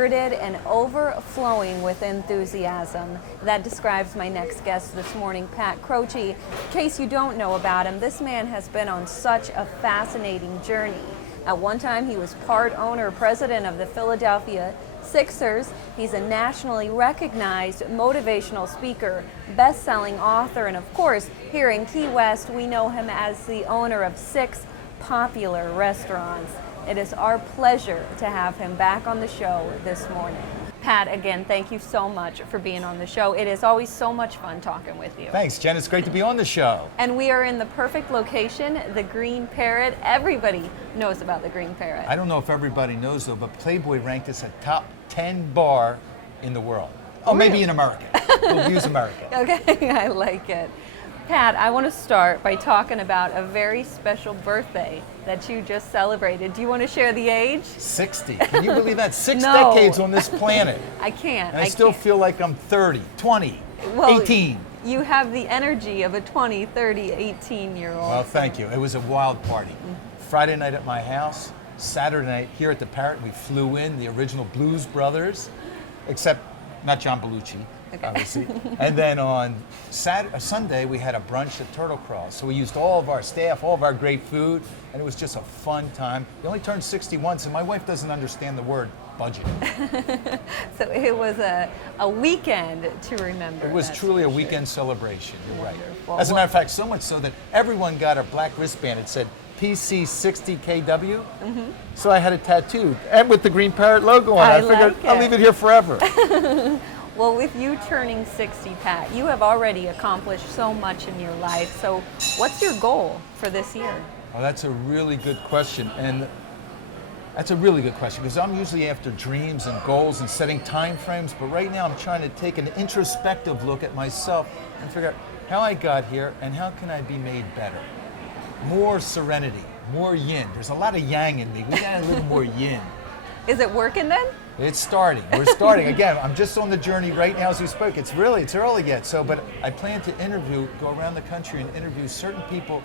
spirited and overflowing with enthusiasm. That describes my next guest this morning, Pat Croce. In case you don't know about him, this man has been on such a fascinating journey. At one time, he was part owner, president of the Philadelphia Sixers. He's a nationally recognized motivational speaker, best-selling author, and of course, here in Key West, we know him as the owner of 6 popular restaurants. It is our pleasure to have him back on the show this morning. Pat, again, thank you so much for being on the show. It is always so much fun talking with you. Thanks, Jen. It's great to be on the show. And we are in the perfect location, the Green Parrot. Everybody knows about the Green Parrot. I don't know if everybody knows, though, but Playboy ranked us a top 10 bar in the world. Oh, really? Maybe in America. We'll use America. Okay, I like it. Pat, I want to start by talking about a very special birthday that you just celebrated. Do you want to share the age? 60. Can you believe that? 6 No. decades on this planet. I can't. And I still feel like I'm 30, 20, 18. You have the energy of a 20, 30, 18-year-old. Well, thank you. It was a wild party. Friday night at my house, Saturday night here at the Parrot. We flew in the original Blues Brothers, except not John Belushi. Okay. Obviously. And then on Sunday, we had a brunch at Turtle Cross. So we used all of our staff, all of our great food, and it was just a fun time. We only turned 61, so my wife doesn't understand the word budgeting. So it was a weekend to remember. It was truly a weekend celebration. You're Wonderful. right. As a matter of fact, so much so that everyone got a black wristband. It said PC60KW. So I had it tattooed, and with the Green Parrot logo on it. I figured like I'll leave it here forever. Well, with you turning 60, Pat, you have already accomplished so much in your life. So what's your goal for this year? Well, that's a really good question. And that's a really good question because I'm usually after dreams and goals and setting time frames. But right now I'm trying to take an introspective look at myself and figure out how I got here and how can I be made better. More serenity, more yin. There's a lot of yang in me. We got a little more yin. Is it working then? It's starting. We're starting. Again, I'm just on the journey right now as we spoke. It's early yet. So, but I plan to go around the country and interview certain people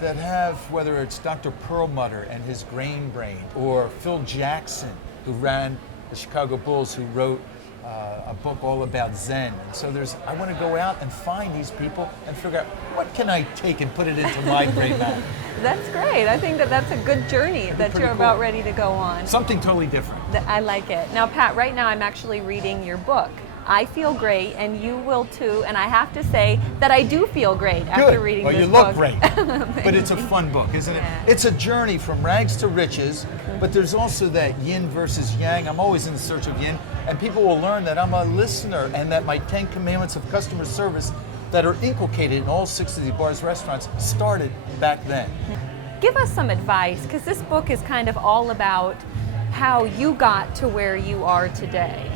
that have, whether it's Dr. Perlmutter and his grain brain, or Phil Jackson, who ran the Chicago Bulls, who wrote a book all about Zen. And so I want to go out and find these people and figure out what can I take and put it into my brain matter. That's great. I think that's a good journey that you're about ready to go on. Something totally different. I like it. Now, Pat, right now I'm actually reading your book. I feel great, and you will too. And I have to say that I do feel great after reading this book. Well, you look great. But it's a fun book, isn't it? Yeah. It's a journey from rags to riches, but there's also that yin versus yang. I'm always in search of yin, and people will learn that I'm a listener and that my 10 commandments of customer service that are inculcated in all 6 of the bars, restaurants started back then. Give us some advice, because this book is kind of all about how you got to where you are today.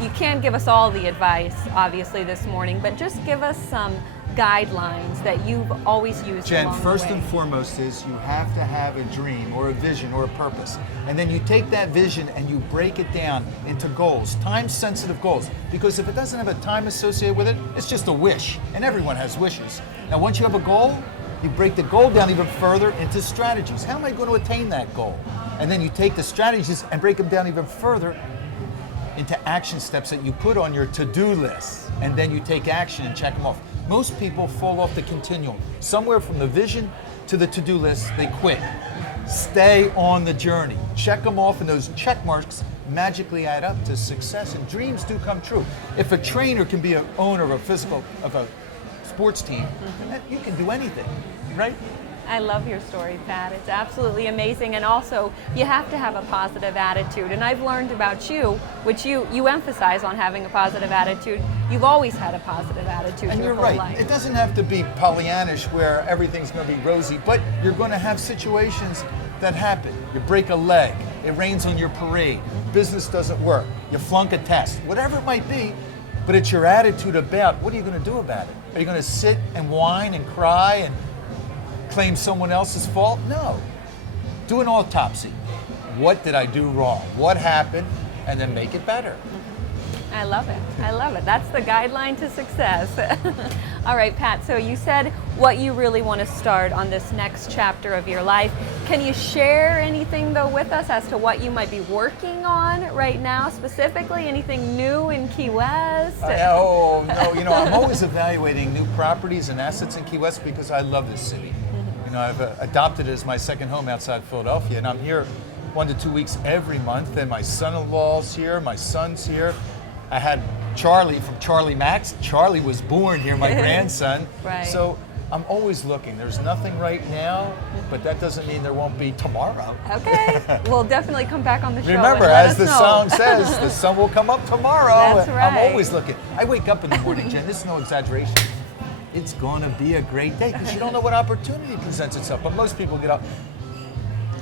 You can't give us all the advice, obviously, this morning, but just give us some guidelines that you've always used Jen, along first the way. and foremost is you have to have a dream or a vision or a purpose. And then you take that vision and you break it down into goals, time-sensitive goals. Because if it doesn't have a time associated with it, it's just a wish. And everyone has wishes. Now, once you have a goal, you break the goal down even further into strategies. How am I going to attain that goal? And then you take the strategies and break them down even further into action steps that you put on your to-do list, and then you take action and check them off. Most people fall off the continuum. Somewhere from the vision to the to-do list, they quit. Stay on the journey. Check them off, and those check marks magically add up to success, and dreams do come true. If a trainer can be an owner of a sports team, you can do anything, right? I love your story, Pat. It's absolutely amazing. And also, you have to have a positive attitude. And I've learned about you, which you emphasize on having a positive attitude. You've always had a positive attitude and your you're whole right. life. It doesn't have to be Pollyannish where everything's going to be rosy, but you're going to have situations that happen. You break a leg, it rains on your parade, business doesn't work, you flunk a test, whatever it might be, but it's your attitude about what are you going to do about it? Are you going to sit and whine and cry and claim someone else's fault? No. Do an autopsy. What did I do wrong? What happened? And then make it better. I love it. I love it. That's the guideline to success. All right, Pat, so you said what you really want to start on this next chapter of your life. Can you share anything, though, with us as to what you might be working on right now, specifically? Anything new in Key West? Oh, no, you know, I'm always evaluating new properties and assets in Key West because I love this city. You know, I've adopted it as my second home outside Philadelphia, and I'm here 1 to 2 weeks every month, and my son-in-law's here, my son's here. I had Charlie from Charlie Max. Charlie was born here, my grandson. Right. So I'm always looking. There's nothing right now, but that doesn't mean there won't be tomorrow. Okay, we'll definitely come back on the show. Remember, and let as us the know. song says, the sun will come up tomorrow. That's right. I'm always looking. I wake up in the morning, Jen, this is no exaggeration. It's going to be a great day because you don't know what opportunity presents itself. But most people get up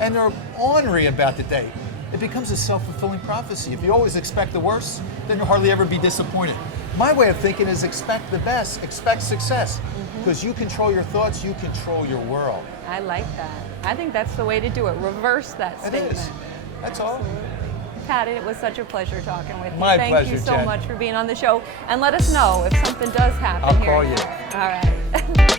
and they're ornery about the day. It becomes a self-fulfilling prophecy. If you always expect the worst, then you'll hardly ever be disappointed. My way of thinking is expect the best, expect success. Because you control your thoughts, you control your world. I like that. I think that's the way to do it. Reverse that It statement. is. That's all. Pat, it was such a pleasure talking with you. My Thank pleasure, you so Jen. much for being on the show. And let us know if something does happen I'll here. call you. All right.